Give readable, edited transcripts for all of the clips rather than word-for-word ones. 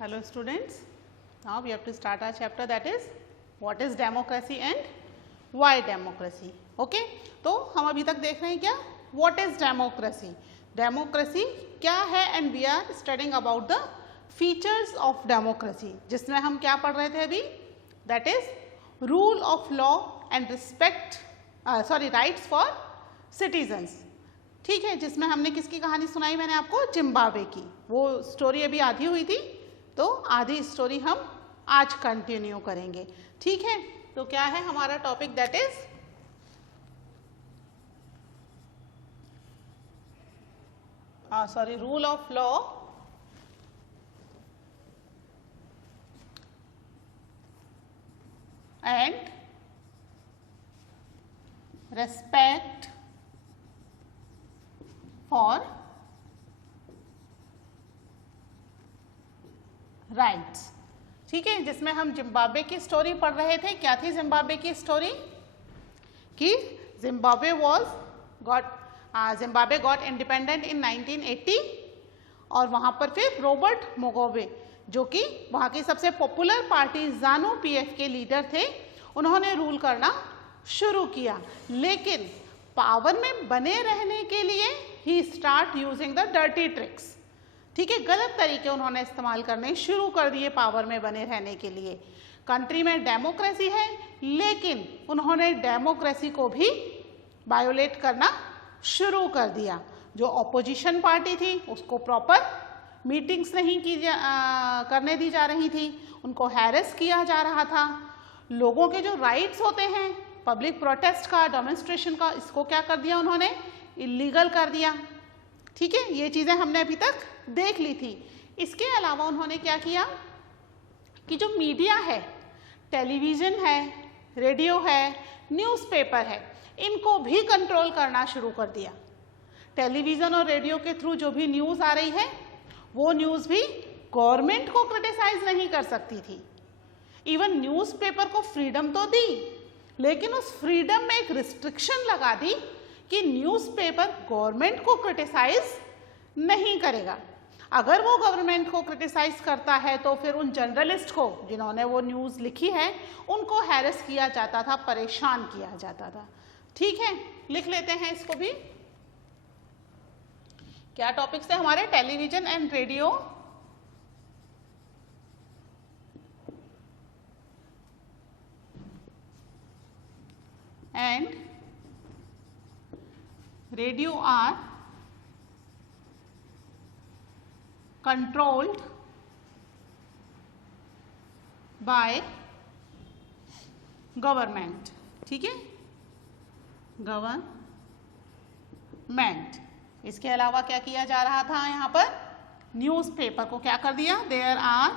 Hello students, now we have to start our chapter, that is what is democracy and why democracy. Okay, तो हम अभी तक देख रहे हैं क्या what is democracy. Democracy क्या है and we are studying about the features of democracy, जिसमें हम क्या पढ़ रहे थे अभी, that is rule of law and respect rights for citizens. ठीक है, जिसमें हमने किसकी कहानी सुनाई, मैंने आपको जिम्बाब्वे की. वो स्टोरी अभी आधी हुई थी, तो आधी स्टोरी हम आज कंटिन्यू करेंगे. ठीक है, तो क्या है हमारा topic, that is rule of law and respect for rights. ठीक है, जिसमें हम जिम्बाब्वे की स्टोरी पढ़ रहे थे. क्या थी जिम्बाब्वे की स्टोरी, कि जिम्बाब्वे गॉट इंडिपेंडेंट इन 1980 और वहां पर फिर रॉबर्ट मुगाबे, जो कि वहां की सबसे पॉपुलर पार्टी ज़ानू पीएफ के लीडर थे, उन्होंने रूल करना शुरू किया. लेकिन पावर में बने रहने के लिए ही start using the dirty tricks. ठीक है, गलत तरीके उन्होंने इस्तेमाल करने शुरू कर दिए पावर में बने रहने के लिए. कंट्री में डेमोक्रेसी है, लेकिन उन्होंने डेमोक्रेसी को भी वायोलेट करना शुरू कर दिया. जो ऑपोजिशन पार्टी थी उसको प्रॉपर मीटिंग्स नहीं करने दी जा रही थी, उनको हैरेस किया जा रहा था. लोगों के जो राइट्स होते हैं, पब्लिक प्रोटेस्ट का, डेमोन्स्ट्रेशन का, इसको क्या कर दिया उन्होंने, इलीगल कर दिया. ठीक है, ये चीज़ें हमने अभी तक देख ली थी. इसके अलावा उन्होंने क्या किया कि जो मीडिया है, टेलीविज़न है, रेडियो है, न्यूज़पेपर है, इनको भी कंट्रोल करना शुरू कर दिया. टेलीविज़न और रेडियो के थ्रू जो भी न्यूज़ आ रही है, वो न्यूज़ भी गवर्नमेंट को क्रिटिसाइज नहीं कर सकती थी. इवन न्यूज़पेपर को फ्रीडम तो दी, लेकिन उस फ्रीडम में एक रिस्ट्रिक्शन लगा दी कि न्यूज़पेपर गवर्नमेंट को क्रिटिसाइज नहीं करेगा. अगर वो गवर्नमेंट को क्रिटिसाइज करता है तो फिर उन जर्नलिस्ट को जिन्होंने वो न्यूज़ लिखी है, उनको हैरेस किया जाता था, परेशान किया जाता था. ठीक है, लिख लेते हैं इसको भी. क्या टॉपिक्स है हमारे, television and radio, and radio are controlled by government. ठीक है, गवर्नमेंट. इसके अलावा क्या किया जा रहा था यहाँ पर, न्यूज़पेपर को क्या कर दिया, देयर आर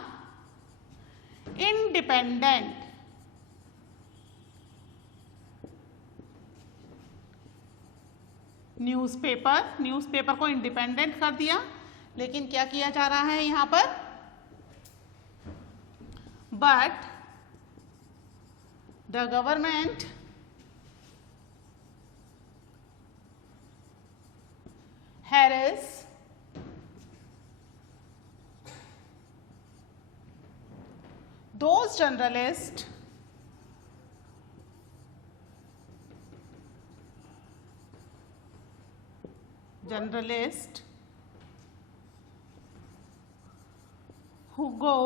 इंडिपेंडेंट न्यूज़पेपर को इंडिपेंडेंट कर दिया. लेकिन क्या किया जा रहा है यहाँ पर, but the government harass those journalist who go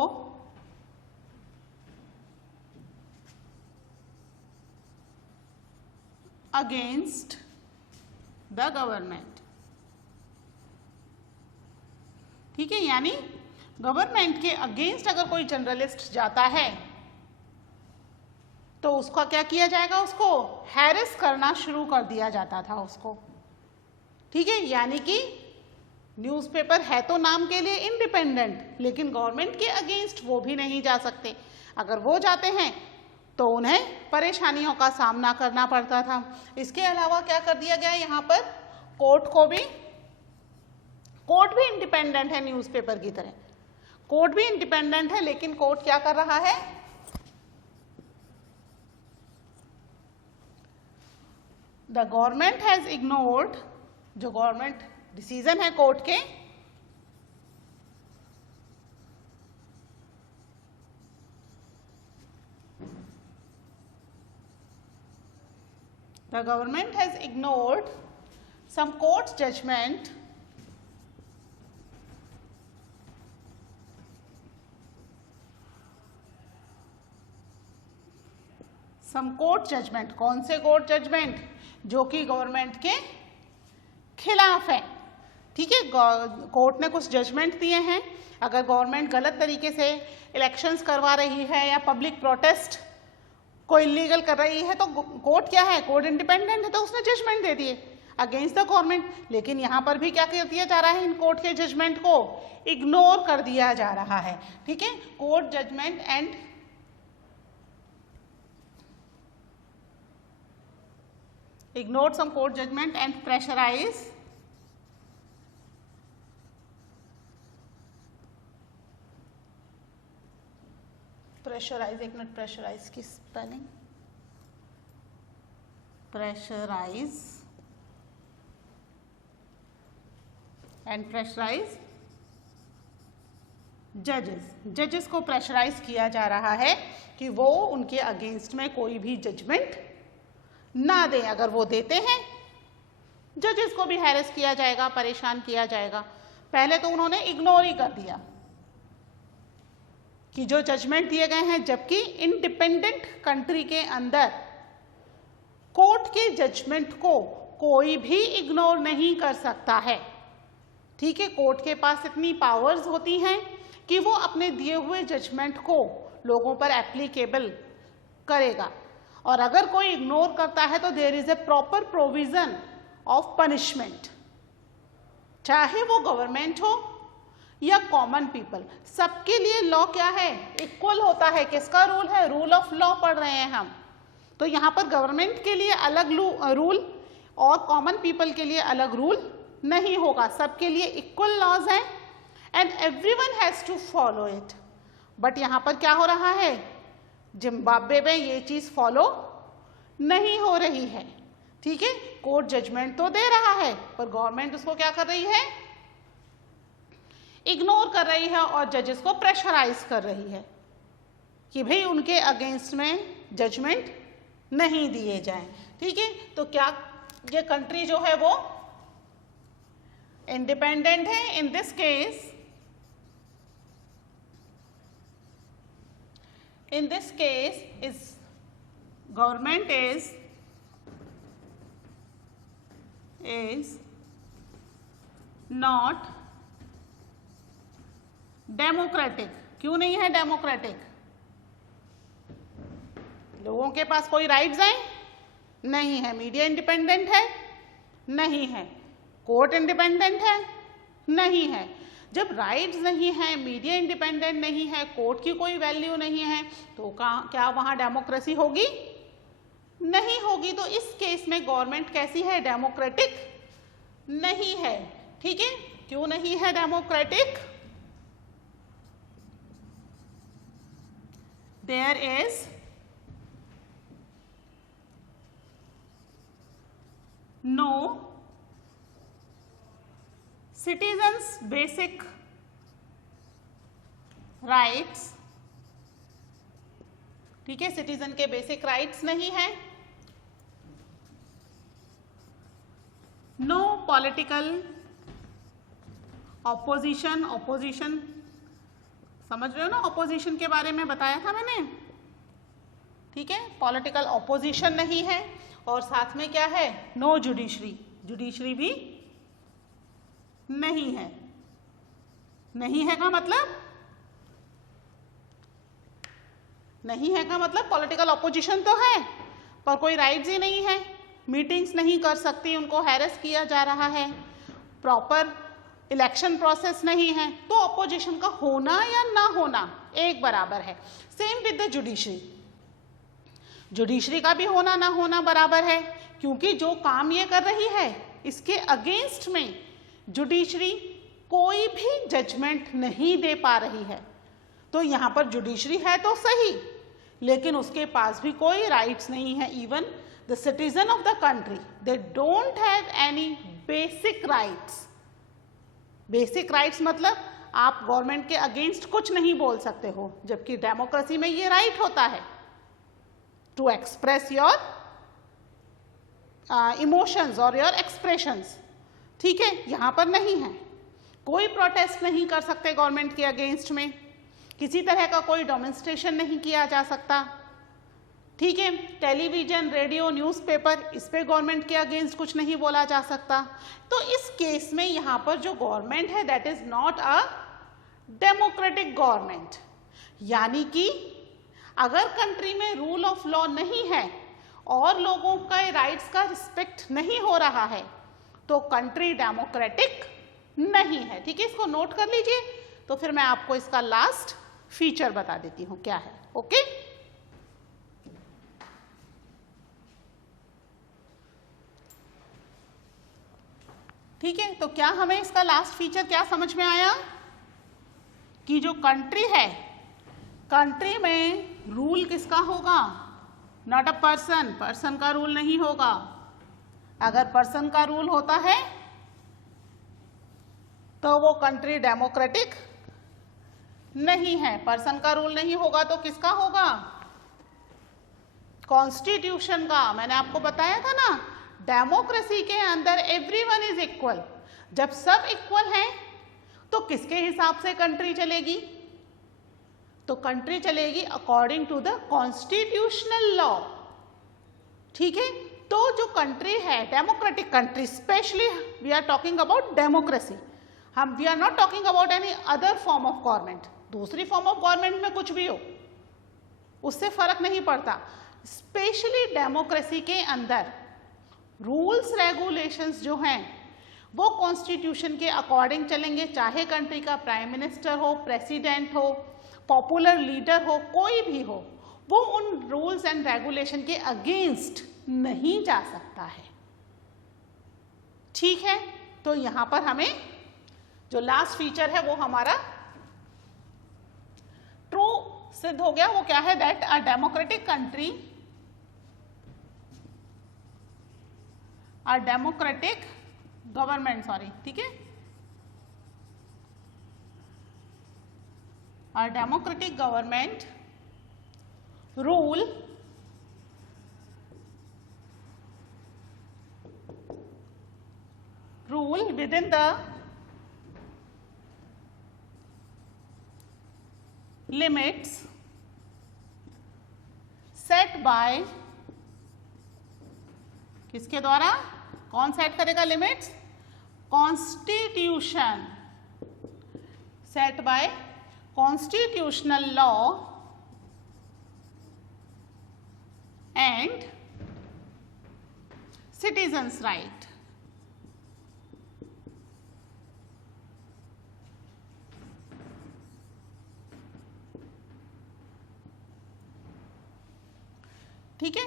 against the government. ठीक है, यानी गवर्नमेंट के अगेंस्ट अगर कोई जर्नलिस्ट जाता है तो उसका क्या किया जाएगा, उसको हैरेस करना शुरू कर दिया जाता था उसको. ठीक है, यानी कि न्यूज़पेपर है तो नाम के लिए इंडिपेंडेंट, लेकिन गवर्नमेंट के अगेंस्ट वो भी नहीं जा सकते. अगर वो जाते हैं तो उन्हें परेशानियों का सामना करना पड़ता था. इसके अलावा क्या कर दिया गया यहाँ पर, कोर्ट भी इंडिपेंडेंट है न्यूज़पेपर की तरह. कोर्ट भी इंडिपेंडेंट है, लेकिन कोर्ट क्या कर रहा है, द गवर्नमेंट हैज इग्नोर्ड, जो गवर्नमेंट डिसीजन है कोर्ट के, The government has ignored some court judgment कौन से कोर्ट जजमेंट? जो कि गवर्नमेंट के खिलाफ है। ठीक है, कोर्ट ने कुछ जजमेंट दिए हैं। अगर गवर्नमेंट गलत तरीके से इलेक्शंस करवा रही है या पब्लिक प्रोटेस्ट को इलीगल कर रही है तो कोर्ट क्या है? कोर्ट इंडिपेंडेंट है, तो उसने जजमेंट दे दिए अगेंस्ट द गवर्नमेंट। लेकिन यहाँ पर भी क्या कर दिया जा रहा है? इन कोर्ट के जजमेंट को इग्नोर कर दिया जा रहा है। ठीक है, court judgment and ignored some court judgment and pressurize एक मिनट, प्रेशराइज की स्पेलिंग, प्रेशराइज एंड प्रेशराइज जजेस को प्रेशराइज किया जा रहा है कि वो उनके अगेंस्ट में कोई भी जजमेंट ना दें। अगर वो देते हैं जजेस को भी हैरेस किया जाएगा, परेशान किया जाएगा। पहले तो उन्होंने इग्नोर ही कर दिया कि जो जजमेंट दिए गए हैं, जबकि इंडिपेंडेंट कंट्री के अंदर कोर्ट के जजमेंट को कोई भी इग्नोर नहीं कर सकता है। ठीक है, कोर्ट के पास इतनी पावर्स होती हैं कि वो अपने दिए हुए जजमेंट को लोगों पर एप्लीकेबल करेगा, और अगर कोई इग्नोर करता है तो there is a proper provision of punishment. चाहे वो गवर्नमेंट हो या कॉमन पीपल, सबके लिए लॉ क्या है? इक्वल होता है। किसका रूल है? रूल ऑफ लॉ पढ़ रहे हैं हम। तो यहाँ पर गवर्नमेंट के लिए अलग रूल और कॉमन पीपल के लिए अलग रूल नहीं होगा। सबके लिए इक्वल लॉज हैं and everyone has to follow it. But यहाँ पर क्या हो रहा है? जिम्बाब्वे में ये चीज फॉलो नहीं हो रही है। ठीक है, कोर्ट जजमेंट तो दे रहा है पर गवर्नमेंट उसको क्या कर रही है? इग्नोर कर रही है और जजेस को प्रेशराइज कर रही है कि भाई उनके अगेंस्ट में जजमेंट नहीं दिए जाएं। ठीक है, तो क्या ये कंट्री जो है वो इंडिपेंडेंट है? In this case is government is not democratic. क्यों नहीं है डेमोक्रेटिक? लोगों के पास कोई राइट्स हैं? नहीं है। मीडिया इंडिपेंडेंट है? नहीं है। कोर्ट इंडिपेंडेंट है? नहीं है। जब राइट्स नहीं है, मीडिया इंडिपेंडेंट नहीं है, कोर्ट की कोई वैल्यू नहीं है, तो क्या वहां डेमोक्रेसी होगी? नहीं होगी। तो इस केस में गवर्नमेंट कैसी है? डेमोक्रेटिक नहीं है। ठीक है, क्यों नहीं है democratic? There is no citizens basic rights। ठीक है, सिटीजन के बेसिक राइट्स नहीं है। नो पॉलिटिकल ऑपोजिशन समझ रहे हो ना? ऑपोजिशन के बारे में बताया था मैंने। ठीक है, पॉलिटिकल ऑपोजिशन नहीं है। और साथ में क्या है? नो जुडिशरी भी नहीं है। नहीं है का मतलब पॉलिटिकल ऑपोजिशन तो है पर कोई राइट्स ही नहीं है। मीटिंग्स नहीं कर सकती, उनको हैरेस किया जा रहा है, प्रॉपर इलेक्शन प्रोसेस नहीं है। तो ऑपोजिशन का होना या ना होना एक बराबर है। सेम विद द जुडिशरी का भी होना ना होना बराबर है, क्योंकि जो काम ये कर रही है इसके अगेंस्ट में जुडिशरी कोई भी जजमेंट नहीं दे पा रही है। तो यहाँ पर जुडिशरी है तो सही, लेकिन उसके पास भी कोई राइट्स नहीं है। Even the citizen of the country they don't have any basic rights. Basic rights मतलब आप गवर्नमेंट के अगेंस्ट कुछ नहीं बोल सकते हो, जबकि डेमोक्रेसी में ये राइट होता है टू एक्सप्रेस योर इमोशंस और योर एक्सप्रेशंस, ठीक है, यहाँ पर नहीं है। कोई प्रोटेस्ट नहीं कर सकते गवर्नमेंट के अगेंस्ट में, किसी तरह का कोई डेमोन्स्ट्रेशन नहीं किया जा सकता, ठीक है। टेलीविजन, रेडियो, न्यूज़पेपर, इस पे गवर्नमेंट के अगेंस्ट कुछ नहीं बोला जा सकता। तो इस केस में यहाँ पर जो गवर्नमेंट है that is not a democratic government, यानी कि अगर कंट्री में रूल ऑफ लॉ नहीं है और लोगों के राइट्स का रिस्पेक्ट नहीं हो रहा है तो कंट्री डेमोक्रेटिक नहीं है, ठीक है। इसको नोट कर लीजिए। तो फिर मैं आपको इसका लास्ट फीचर बता देती हूं क्या है, ओके। ठीक है, तो क्या हमें इसका लास्ट फीचर क्या समझ में आया कि जो कंट्री है, कंट्री में रूल किसका होगा, नॉट अ पर्सन, पर्सन का रूल नहीं होगा। अगर पर्सन का रूल होता है तो वो कंट्री डेमोक्रेटिक नहीं है। पर्सन का रूल नहीं होगा तो किसका होगा, कॉन्स्टिट्यूशन का। मैंने आपको बताया था ना, डेमोक्रेसी के अंदर एवरीवन इज इक्वल। जब सब इक्वल हैं तो किसके हिसाब से कंट्री चलेगी, तो कंट्री चलेगी according to the constitutional law, ठीक है। तो जो कंट्री है democratic country, specially we are talking about democracy, हम we are not talking about any other form of government. दूसरी फॉर्म ऑफ गवर्नमेंट में कुछ भी हो उससे फर्क नहीं पड़ता। स्पेशली डेमोक्रेसी के अंदर रूल्स रेगुलेशंस जो हैं वो कॉन्स्टिट्यूशन के अकॉर्डिंग चलेंगे, चाहे कंट्री का प्राइम मिनिस्टर हो, प्रेसिडेंट हो, पॉपुलर लीडर हो, कोई भी हो, वो उन रूल्स एंड रेगुलेशन के अगेंस्ट नहीं जा सकता है, ठीक है। तो यहां पर हमें जो लास्ट फीचर है वो हमारा ट्रू सिद्ध हो गया। वो क्या है, that a democratic country, a democratic government, sorry, ठीक है, a democratic government rule within the limits set by, किसके द्वारा, कौन सेट करेगा limits, constitution, set by constitutional law and citizens right. ठीक है,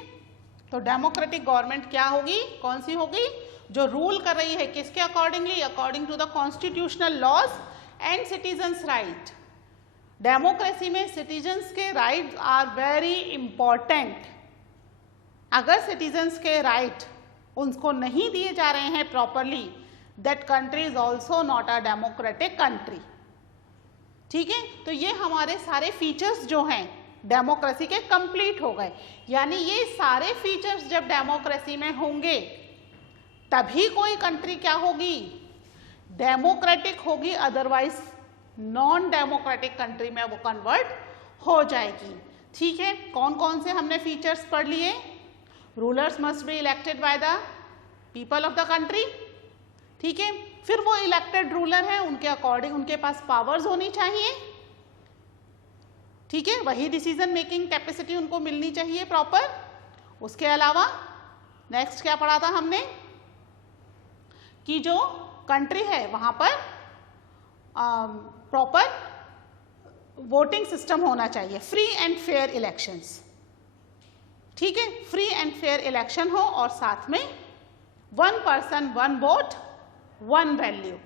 तो डेमोक्रेटिक गवर्नमेंट क्या होगी, कौन सी होगी, जो रूल कर रही है किसके accordingly, according to the constitutional laws and citizens right. Democracy में सिटीजन्स के राइट्स आर वेरी इंपॉर्टेंट। अगर सिटीजन्स के राइट उनको नहीं दिए जा रहे हैं properly, that country is also not a democratic country, ठीक है। तो ये हमारे सारे फीचर्स जो हैं डेमोक्रेसी के कंप्लीट हो गए। यानी ये सारे फीचर्स जब डेमोक्रेसी में होंगे तभी कोई कंट्री क्या होगी, डेमोक्रेटिक होगी, अदरवाइज नॉन डेमोक्रेटिक कंट्री में वो कन्वर्ट हो जाएगी, ठीक है। कौन कौन से हमने फीचर्स पढ़ लिए, rulers must be elected by the people of the country, ठीक है। फिर वो इलेक्टेड रूलर हैं, उनके अकॉर्डिंग उनके पास पावर्स होनी चाहिए, ठीक है, वही डिसीजन मेकिंग कैपेसिटी उनको मिलनी चाहिए प्रॉपर। उसके अलावा नेक्स्ट क्या पढ़ा था हमने कि जो कंट्री है वहां पर प्रॉपर वोटिंग सिस्टम होना चाहिए, फ्री एंड फेयर इलेक्शंस, ठीक है, फ्री एंड फेयर इलेक्शन हो और साथ में 1 पर्सन 1 वोट 1 वैल्यू,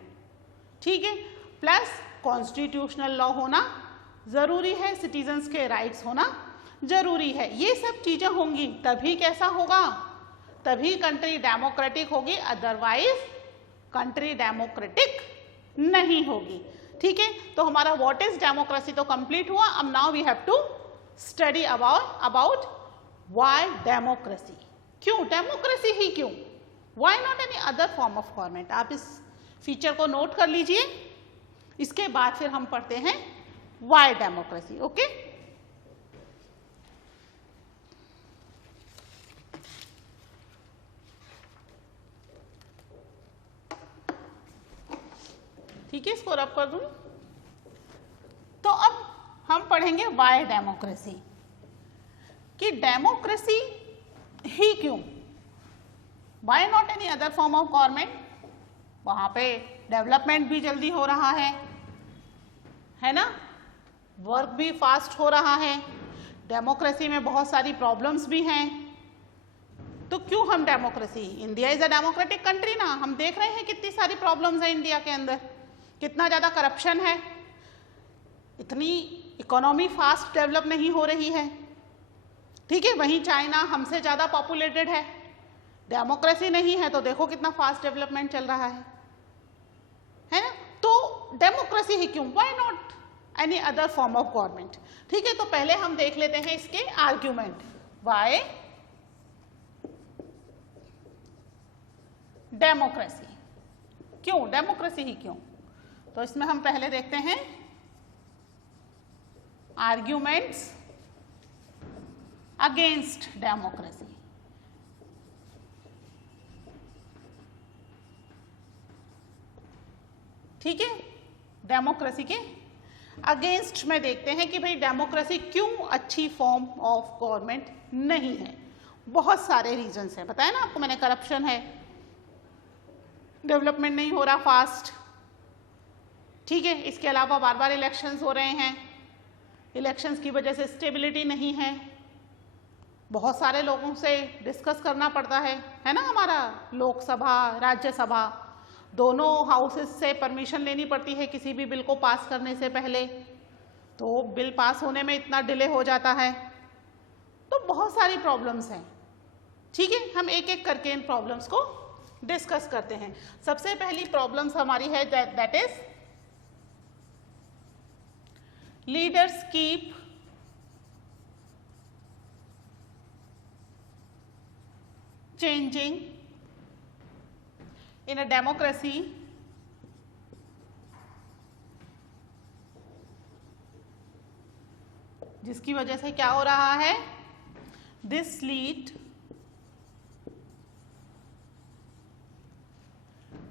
ठीक है, प्लस कॉन्स्टिट्यूशनल लॉ होना जरूरी है, सिटीजन्स के राइट्स होना जरूरी है। ये सब चीजें होंगी तभी कैसा होगा, तभी कंट्री डेमोक्रेटिक होगी, अदरवाइज कंट्री डेमोक्रेटिक नहीं होगी, ठीक है। तो हमारा व्हाट इज डेमोक्रेसी तो कंप्लीट हुआ। अब now we have to study about why democracy, क्यों डेमोक्रेसी ही क्यों? Why not any other form of government? आप इस फीचर को नोट कर लीजिए, इसके बाद फिर हम पढ़ते हैं व्हाई डेमोक्रेसी। ओके, ठीक है, इसको रब कर दूं। तो अब हम पढ़ेंगे व्हाई डेमोक्रेसी, कि डेमोक्रेसी ही क्यों, why not any other form of government. वहां पे डेवलपमेंट भी जल्दी हो रहा है ना, वर्क भी फास्ट हो रहा है, डेमोक्रेसी में बहुत सारी प्रॉब्लम्स भी हैं, तो क्यों हम democracy? India is a democratic country ना, हम देख रहे हैं कितनी सारी प्रॉब्लम्स हैं इंडिया के अंदर, कितना ज़्यादा करप्शन है, इतनी इकोनॉमी फास्ट डेवलप नहीं हो रही है, ठीक है। वहीं चाइना हमसे ज़्यादा पॉपुलेटेड है, डेमोक्रेसी नहीं है तो देखो कितना फास्ट डेवलपमेंट चल रहा है ना। तो डेमोक्रेसी ही क्यों, why not any other form of government. ठीक है, तो पहले हम देख लेते हैं इसके आर्ग्यूमेंट, व्हाई डेमोक्रेसी, क्यों डेमोक्रेसी ही क्यों। तो इसमें हम पहले देखते हैं आर्ग्यूमेंट्स अगेंस्ट डेमोक्रेसी। ठीक है, डेमोक्रेसी के अगेंस्ट में देखते हैं कि भाई डेमोक्रेसी क्यों अच्छी फॉर्म ऑफ गवर्नमेंट नहीं है। बहुत सारे रीजंस हैं, बताया ना आपको मैंने, करप्शन है, डेवलपमेंट नहीं हो रहा फास्ट, ठीक है। इसके अलावा बार बार इलेक्शंस हो रहे हैं, इलेक्शंस की वजह से स्टेबिलिटी नहीं है, बहुत सारे लोगों से डिस्कस करना पड़ता है ना। हमारा लोकसभा राज्यसभा दोनों हाउसेस से परमिशन लेनी पड़ती है किसी भी बिल को पास करने से पहले, तो बिल पास होने में इतना डिले हो जाता है, तो बहुत सारी प्रॉब्लम्स हैं। ठीक है, हम एक एक करके इन प्रॉब्लम्स को डिस्कस करते हैं। सबसे पहली प्रॉब्लम्स हमारी है that is leaders keep changing in a democracy जिसकी वजह से क्या हो रहा है, दिस लीड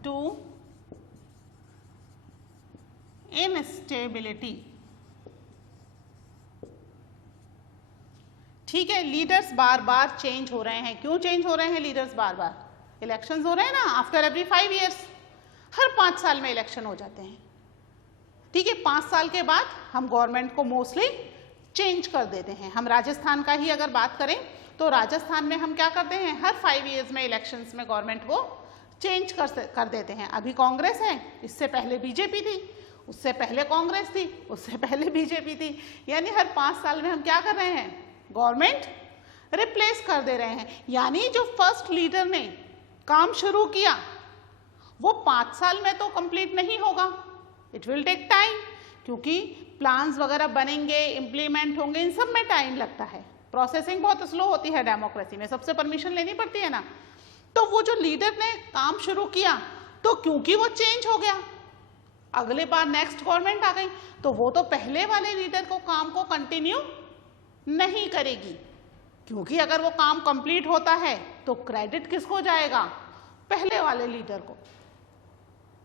टू इनस्टेबिलिटी। ठीक है, लीडर्स बार बार चेंज हो रहे हैं। क्यों चेंज हो रहे हैं लीडर्स बार बार? इलेक्शंस हो रहे हैं ना, आफ्टर एवरी 5 years, हर 5 साल में इलेक्शन हो जाते हैं। ठीक है, 5 साल के बाद हम गवर्नमेंट को मोस्टली चेंज कर देते हैं। हम राजस्थान का ही अगर बात करें तो राजस्थान में हम क्या करते हैं, हर 5 years में इलेक्शंस में गवर्नमेंट को चेंज कर देते हैं। अभी कांग्रेस है, इससे पहले बीजेपी थी, उससे पहले कांग्रेस थी, उससे पहले बीजेपी थी, यानी हर 5 साल में हम क्या कर रहे हैं, गवर्नमेंट रिप्लेस कर दे रहे हैं। यानी जो फर्स्ट लीडर ने काम शुरू किया वो 5 साल में तो कंप्लीट नहीं होगा, इट विल टेक टाइम, क्योंकि प्लान्स वगैरह बनेंगे, इम्प्लीमेंट होंगे, इन सब में टाइम लगता है, प्रोसेसिंग बहुत स्लो होती है डेमोक्रेसी में, सबसे परमिशन लेनी पड़ती है ना। तो वो जो लीडर ने काम शुरू किया तो क्योंकि वो चेंज हो गया, अगले बार नेक्स्ट गवर्नमेंट आ गई, तो वो तो पहले वाले लीडर को काम को कंटिन्यू नहीं करेगी, क्योंकि अगर वो काम कंप्लीट होता है तो क्रेडिट किसको जाएगा, पहले वाले लीडर को।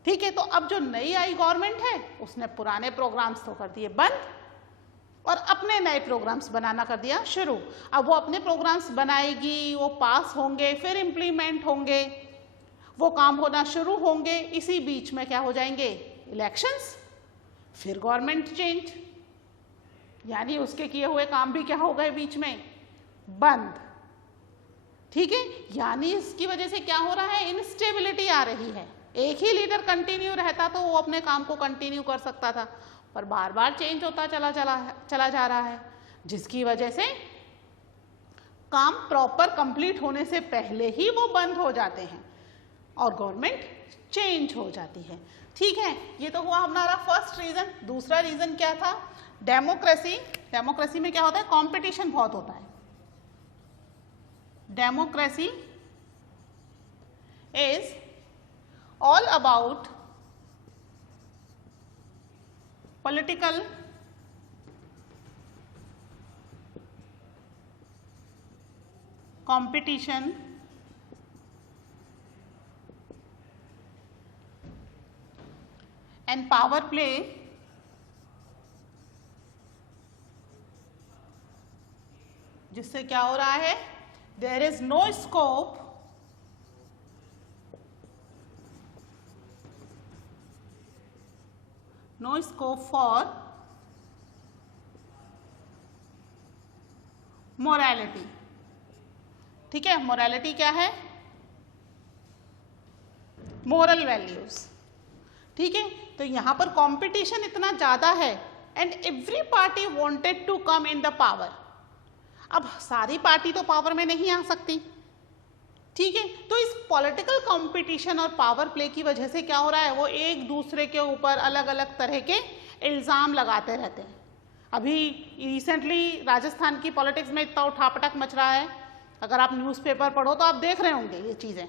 ठीक है, तो अब जो नई आई गवर्नमेंट है उसने पुराने प्रोग्राम्स तो कर दिए बंद और अपने नए प्रोग्राम्स बनाना कर दिया शुरू। अब वो अपने प्रोग्राम्स बनाएगी, वो पास होंगे, फिर इम्प्लीमेंट होंगे, वो काम होना शुरू होंगे, इसी बीच में क्या हो जाएंगे, इलेक्शंस, फिर गवर्नमेंट चेंज, यानी उसके किए हुए काम भी क्या हो गए बीच में, बंद। ठीक है, यानी इसकी वजह से क्या हो रहा है, इनस्टेबिलिटी आ रही है। एक ही लीडर कंटिन्यू रहता तो वो अपने काम को कंटिन्यू कर सकता था, पर बार बार चेंज होता चला जा रहा है, जिसकी वजह से काम प्रॉपर कंप्लीट होने से पहले ही वो बंद हो जाते हैं और गवर्नमेंट चेंज हो जाती है। ठीक है, ये तो हुआ हमारा फर्स्ट रीजन। दूसरा रीजन क्या था, डेमोक्रेसी में क्या होता है, कंपटीशन बहुत होता है। Democracy is all about political competition and power play जिससे क्या हो रहा है, there is no scope for morality। ठीक है, morality क्या है, moral values। ठीक है, तो यहां पर कंपटीशन इतना ज्यादा है and every party wanted to come in the power. अब सारी पार्टी तो पावर में नहीं आ सकती, ठीक है, तो इस पॉलिटिकल कंपटीशन और पावर प्ले की वजह से क्या हो रहा है, वो एक दूसरे के ऊपर अलग अलग तरह के इल्ज़ाम लगाते रहते हैं। अभी रिसेंटली राजस्थान की पॉलिटिक्स में इतना उठापटक मच रहा है, अगर आप न्यूज़पेपर पढ़ो तो आप देख रहे होंगे ये चीज़ें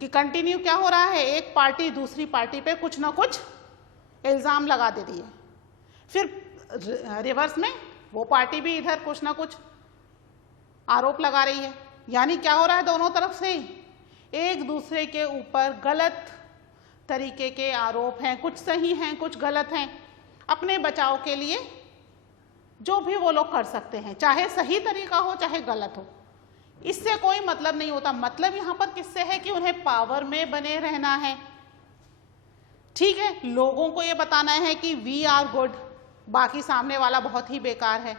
कि कंटिन्यू क्या हो रहा है, एक पार्टी दूसरी पार्टी पे कुछ ना कुछ इल्ज़ाम लगा देती है, फिर रिवर्स में वो पार्टी भी इधर कुछ ना कुछ आरोप लगा रही है। यानी क्या हो रहा है, दोनों तरफ से एक दूसरे के ऊपर गलत तरीके के आरोप हैं, कुछ सही हैं कुछ गलत हैं। अपने बचाव के लिए जो भी वो लोग कर सकते हैं, चाहे सही तरीका हो चाहे गलत हो, इससे कोई मतलब नहीं होता। मतलब यहाँ पर किससे है कि उन्हें पावर में बने रहना है। ठीक है, लोगों को ये बताना है कि वी आर गुड, बाकी सामने वाला बहुत ही बेकार है।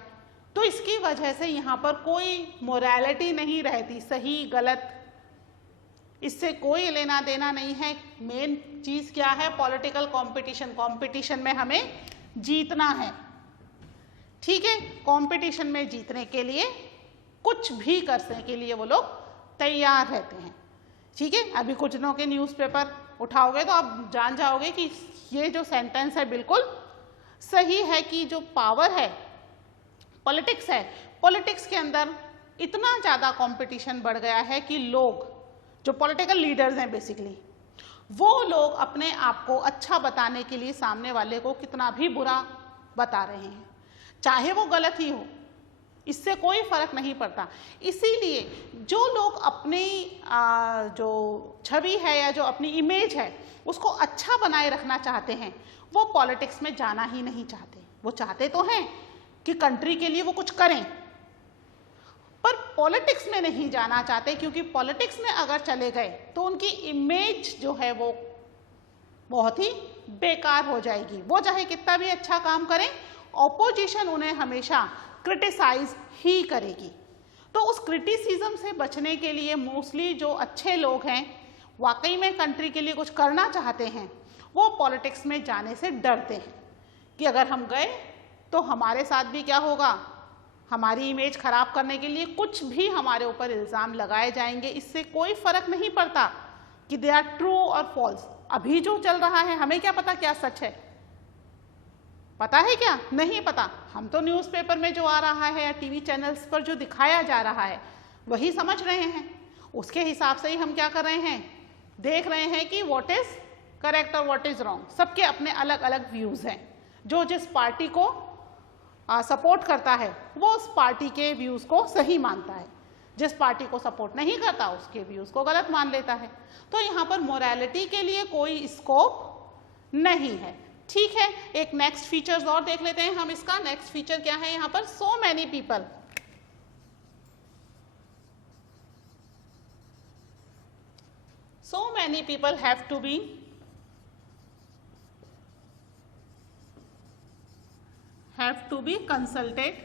तो इसकी वजह से यहाँ पर कोई मोरालिटी नहीं रहती, सही गलत इससे कोई लेना देना नहीं है। मेन चीज क्या है, पॉलिटिकल कंपटीशन। कंपटीशन में हमें जीतना है, ठीक है, कंपटीशन में जीतने के लिए कुछ भी करने के लिए वो लोग तैयार रहते हैं। ठीक है, अभी कुछ दिनों के न्यूज़पेपर उठाओगे तो आप जान जाओगे कि ये जो सेंटेंस है बिल्कुल सही है कि जो पावर है, पॉलिटिक्स है, पॉलिटिक्स के अंदर इतना ज़्यादा कंपटीशन बढ़ गया है कि लोग जो पॉलिटिकल लीडर्स हैं बेसिकली, वो लोग अपने आप को अच्छा बताने के लिए सामने वाले को कितना भी बुरा बता रहे हैं, चाहे वो गलत ही हो, इससे कोई फर्क नहीं पड़ता। इसीलिए जो लोग अपनी जो छवि है या जो अपनी इमेज है उसको अच्छा बनाए रखना चाहते हैं, वो पॉलिटिक्स में जाना ही नहीं चाहते। वो चाहते तो हैं कि कंट्री के लिए वो कुछ करें, पर पॉलिटिक्स में नहीं जाना चाहते, क्योंकि पॉलिटिक्स में अगर चले गए तो उनकी इमेज जो है वो बहुत ही बेकार हो जाएगी। वो चाहे कितना भी अच्छा काम करें, ऑपोजिशन उन्हें हमेशा क्रिटिसाइज ही करेगी। तो उस क्रिटिसिज्म से बचने के लिए मोस्टली जो अच्छे लोग हैं, वाकई में कंट्री के लिए कुछ करना चाहते हैं, वो पॉलिटिक्स में जाने से डरते हैं कि अगर हम गए तो हमारे साथ भी क्या होगा, हमारी इमेज खराब करने के लिए कुछ भी हमारे ऊपर इल्ज़ाम लगाए जाएंगे। इससे कोई फर्क नहीं पड़ता कि दे आर ट्रू और फॉल्स। अभी जो चल रहा है हमें क्या पता क्या सच है, पता है क्या, नहीं पता। हम तो न्यूज़पेपर में जो आ रहा है या टीवी चैनल्स पर जो दिखाया जा रहा है वही समझ रहे हैं, उसके हिसाब से ही हम क्या कर रहे हैं, देख रहे हैं कि व्हाट इज करेक्ट और व्हाट इज रॉन्ग। सबके अपने अलग अलग व्यूज़ हैं। जो जिस पार्टी को सपोर्ट करता है वो उस पार्टी के व्यूज़ को सही मानता है, जिस पार्टी को सपोर्ट नहीं करता उसके व्यूज़ को गलत मान लेता है। तो यहाँ पर मोरालिटी के लिए कोई स्कोप नहीं है। ठीक है, एक नेक्स्ट फीचर्स और देख लेते हैं हम इसका। नेक्स्ट फीचर क्या है यहाँ पर, so many people. So many people have to be consulted।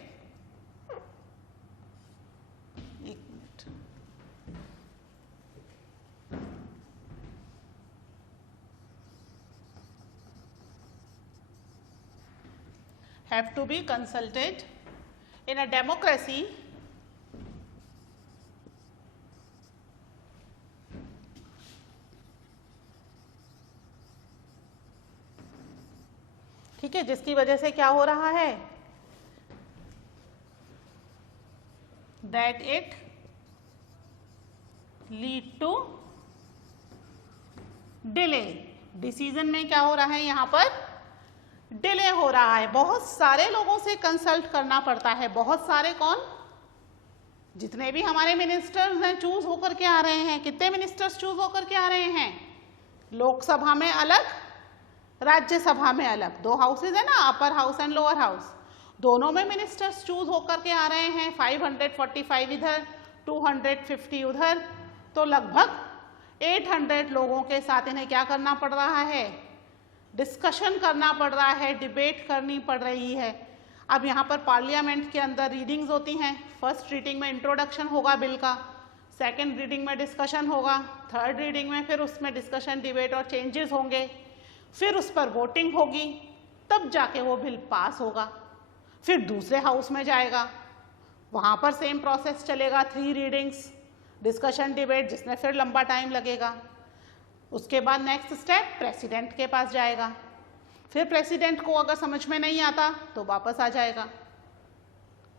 एक मिनट, have to be consulted in a democracy ठीक है, जिसकी वजह से क्या हो रहा है, that it lead to delay. Decision में क्या हो रहा है, यहाँ पर डिले हो रहा है। बहुत सारे लोगों से कंसल्ट करना पड़ता है। बहुत सारे कौन, जितने भी हमारे मिनिस्टर्स हैं चूज होकर के आ रहे हैं। कितने मिनिस्टर्स चूज होकर के आ रहे हैं, लोकसभा में अलग, राज्यसभा में अलग, दो हाउसेज है ना, upper house and lower house, दोनों में मिनिस्टर्स चूज होकर के आ रहे हैं। 545 इधर, 250 उधर, तो लगभग 800 लोगों के साथ इन्हें क्या करना पड़ रहा है, डिस्कशन करना पड़ रहा है, डिबेट करनी पड़ रही है। अब यहाँ पर पार्लियामेंट के अंदर रीडिंग्स होती हैं। फर्स्ट रीडिंग में इंट्रोडक्शन होगा बिल का, सेकंड रीडिंग में डिस्कशन होगा, थर्ड रीडिंग में फिर उसमें डिस्कशन, डिबेट और चेंजेस होंगे, फिर उस पर वोटिंग होगी, तब जाके वो बिल पास होगा। फिर दूसरे हाउस में जाएगा, वहाँ पर सेम प्रोसेस चलेगा, 3 रीडिंग्स, डिस्कशन, डिबेट, जिसमें फिर लंबा टाइम लगेगा। उसके बाद नेक्स्ट स्टेप प्रेसिडेंट के पास जाएगा। फिर प्रेसिडेंट को अगर समझ में नहीं आता तो वापस आ जाएगा,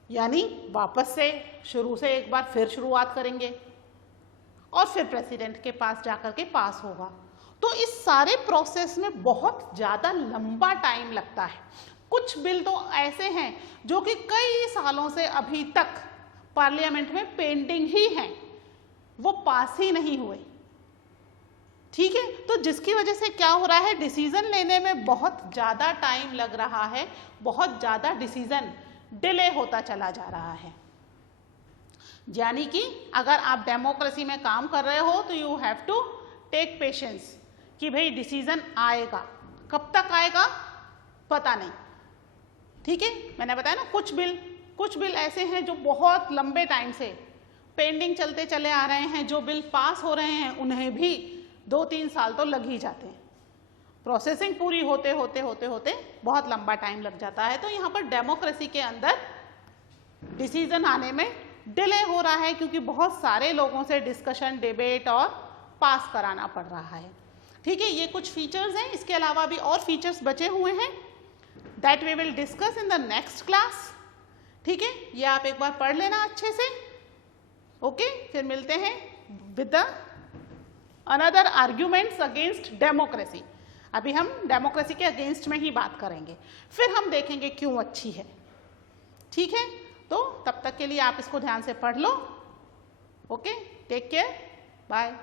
यानी वापस से शुरू से एक बार फिर शुरुआत करेंगे और फिर प्रेसिडेंट के पास जाकर के पास होगा। तो इस सारे प्रोसेस में बहुत ज़्यादा लंबा टाइम लगता है। कुछ बिल तो ऐसे हैं जो कि कई सालों से अभी तक पार्लियामेंट में पेंडिंग ही हैं, वो पास ही नहीं हुए। ठीक है, तो जिसकी वजह से क्या हो रहा है, डिसीजन लेने में बहुत ज़्यादा टाइम लग रहा है, बहुत ज़्यादा डिसीजन डिले होता चला जा रहा है। यानी कि अगर आप डेमोक्रेसी में काम कर रहे हो तो you have to take patience कि भाई डिसीजन आएगा, कब तक आएगा पता नहीं। ठीक है, मैंने बताया ना, कुछ बिल ऐसे हैं जो बहुत लंबे टाइम से पेंडिंग चलते चले आ रहे हैं। जो बिल पास हो रहे हैं उन्हें भी 2-3 साल तो लग ही जाते हैं। प्रोसेसिंग पूरी होते होते बहुत लंबा टाइम लग जाता है। तो यहाँ पर डेमोक्रेसी के अंदर डिसीजन आने में डिले हो रहा है, क्योंकि बहुत सारे लोगों से डिस्कशन, डिबेट और पास कराना पड़ रहा है। ठीक है, ये कुछ फीचर्स हैं। इसके अलावा भी और फीचर्स बचे हुए हैं, that we will discuss in the next class. ठीक है, ये आप एक बार पढ़ लेना अच्छे से। ओके, फिर मिलते हैं with the another arguments against democracy. अभी हम डेमोक्रेसी के अगेंस्ट में ही बात करेंगे, फिर हम देखेंगे क्यों अच्छी है। ठीक है, तो तब तक के लिए आप इसको ध्यान से पढ़ लो। Okay, take care, bye.